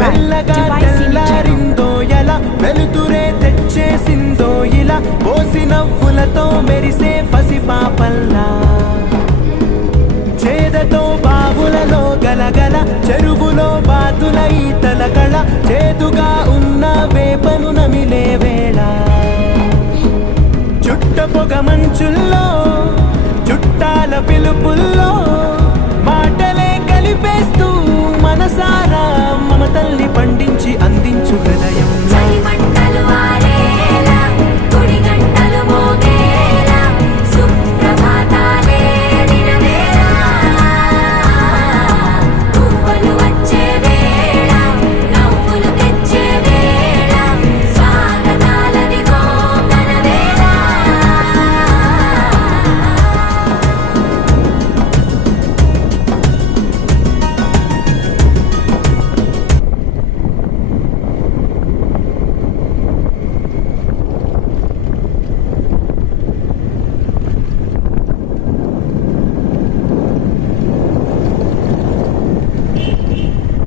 మెల్లగా తెల్లారిందో ఎలా వెలుతురే తెచ్చేసిందో ఇలా పోసి నవ్వులతో మెరిసే పసిపాపల్లా చేదతో బావులలో గలగల చెరువులో బాతుల ఈతల కళ చేదుగా ఉన్న వేపను నమిలే వేళ చుట్ట పొగ మంచుల్లో చుట్టాల పిలుపుల్లో మాటలే కలిపేస్తూ మనసారా